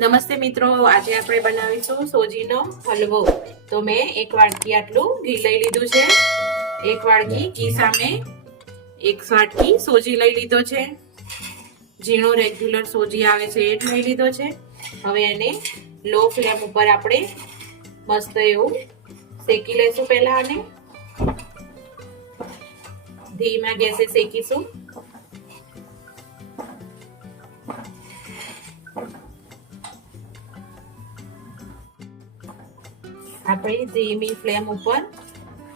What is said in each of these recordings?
નમસ્તે મિત્રો, આજે આપણે બનાવીશું સોજીનો હલવો. તો મેં એક વાટકી આટલું ઘી લઈ લીધું છે. એક વાટકી ઘી સામે, એક વાટકી સોજી લઈ લીધો છે. ઝીણો રેગ્યુલર સોજી આવે છે એ લઈ લીધો છે. હવે એને લો ફ્લેમ ઉપર આપણે મસ્ત એવું શેકી લઈશું પહેલા આને. ધીમા ગેસે શેકીશું. આપણે ધીમી ફ્લેમ ઉપર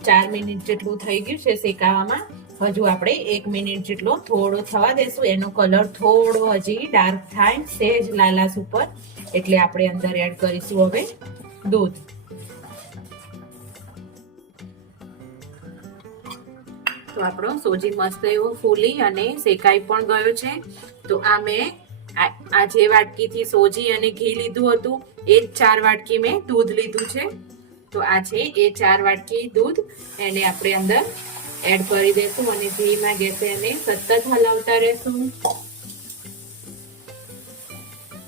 ચાર મિનિટ જેટલું થઈ ગયું છે શેકાવામાં, હજુ આપણે એક મિનિટ જેટલો થોડો થવા દેશું. એનો કલર થોડો હજી ડાર્ક થાય સેજ લાલાશ ઉપર. એટલે આપણે અંદર એડ કરીશું હવે દૂધ. તો આપણો સોજી મસ્ત એવો ફૂલી અને શેકાઈ પણ ગયો છે. તો આ મેં આ જે વાટકીથી સોજી અને ઘી લીધું હતું, એ જ ચાર વાટકી મેં દૂધ લીધું છે. તો આ છે એ ચાર વાટકી દૂધ. એને આપણે અંદર એડ કરી દેશું અને ધીમા ગેસે એને સતત હલાવતા રહેશું.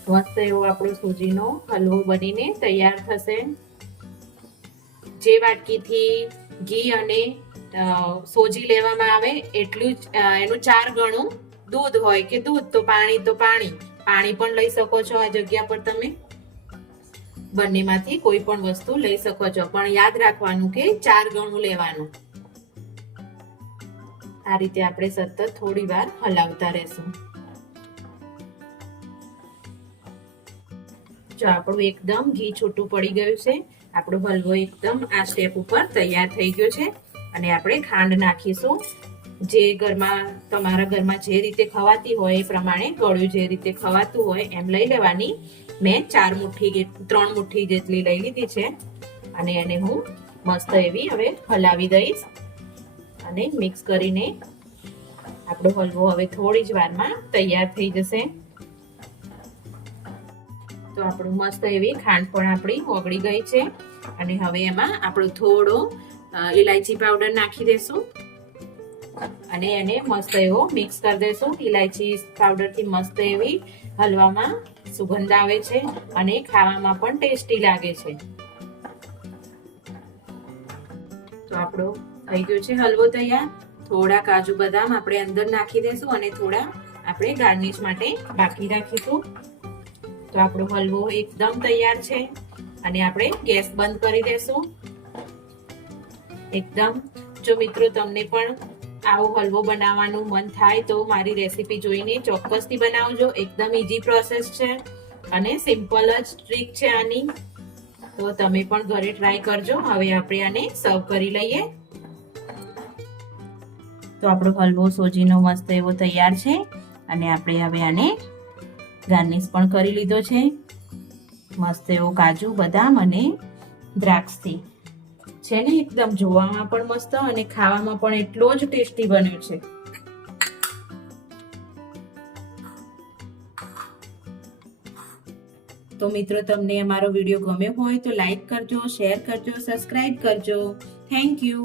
મસ્ત એવો આપણો સૂજીનો હલવો બનીને તૈયાર થશે. જે વાટકીથી ઘી અને સોજી લેવામાં આવે એટલું જ એનું ચાર ગણું દૂધ હોય કે દૂધ તો પાણી તો પાણી. પાણી પણ લઈ શકો છો આ જગ્યા પર તમે. બંનેમાંથી કોઈ પણ વસ્તુ લઈ શકો છો. પણ યાદ રાખવાનું કે ચાર ગણું લેવાનું. આ રીતે આપણે સતત થોડી વાર હલાવતા રહેશું. જો આપણું એકદમ ઘી છૂટું પડી ગયું છે, આપણો હલવો એકદમ આ સ્ટેપ ઉપર તૈયાર થઈ ગયો છે, અને આપણે ખાંડ નાખીશું. જે ઘરમાં, તમારા ઘરમાં જે રીતે ખવાતી હોય એ પ્રમાણે ગળ્યું જે રીતે ખવાતું હોય એમ લઈ લેવાની. મેં ચાર મુઠ્ઠી ત્રણ મુઠ્ઠી જેટલી લઈ લીધી છે અને એને હું મસ્ત એવી હવે હલાવી દઈશ અને મિક્સ કરીને આપણો હલવો હવે થોડી જ વારમાં તૈયાર થઈ જશે. તો આપણું મસ્ત એવી ખાંડ પણ આપણી ઓગળી ગઈ છે અને હવે એમાં આપણો થોડો ઇલાયચી પાવડર નાખી દેશું. અને એને મસ્ત એવો મિક્સ કરી દેશું ઇલાયચી પાવડરથી મસ્ત એવી હલવામાં સુગંધ આવે છે અને ખાવામાં પણ ટેસ્ટી લાગે છે. તો આપણો થઈ ગયો છે હલવો તૈયાર. થોડા કાજુ બદામ આપણે અંદર નાખી દઈશું અને થોડા આપણે ગાર્નિશ માટે બાકી રાખીશું. તો આપણો હલવો એકદમ તૈયાર છે અને આપણે ગેસ બંધ કરી દેશું એકદમ. જો મિત્રો તમને પણ આવો હલવો બનાવવાનું મન થાય તો મારી રેસીપી જોઈને ચોક્કસથી બનાવજો. એકદમ ઇઝી પ્રોસેસ છે અને સિમ્પલ જ ટ્રીક છે આની. તો તમે પણ ઘરે ટ્રાય કરજો. હવે આપણે આને સર્વ કરી લઈએ. તો આપણો હલવો, સોજીનો મસ્ત એવો તૈયાર છે અને આપણે હવે આને ગાર્નિશ પણ કરી લીધો છે. મસ્ત એવો કાજુ, બદામ અને દ્રાક્ષથી. છે ને એકદમ જોવામાં પણ મસ્ત અને ખાવામાં પણ એટલો જ ટેસ્ટી બન્યો છે. તો મિત્રો, તમને અમારો વીડિયો ગમ્યો હોય તો લાઈક કરજો, શેર કરજો, સબસ્ક્રાઇબ કરજો. Thank you.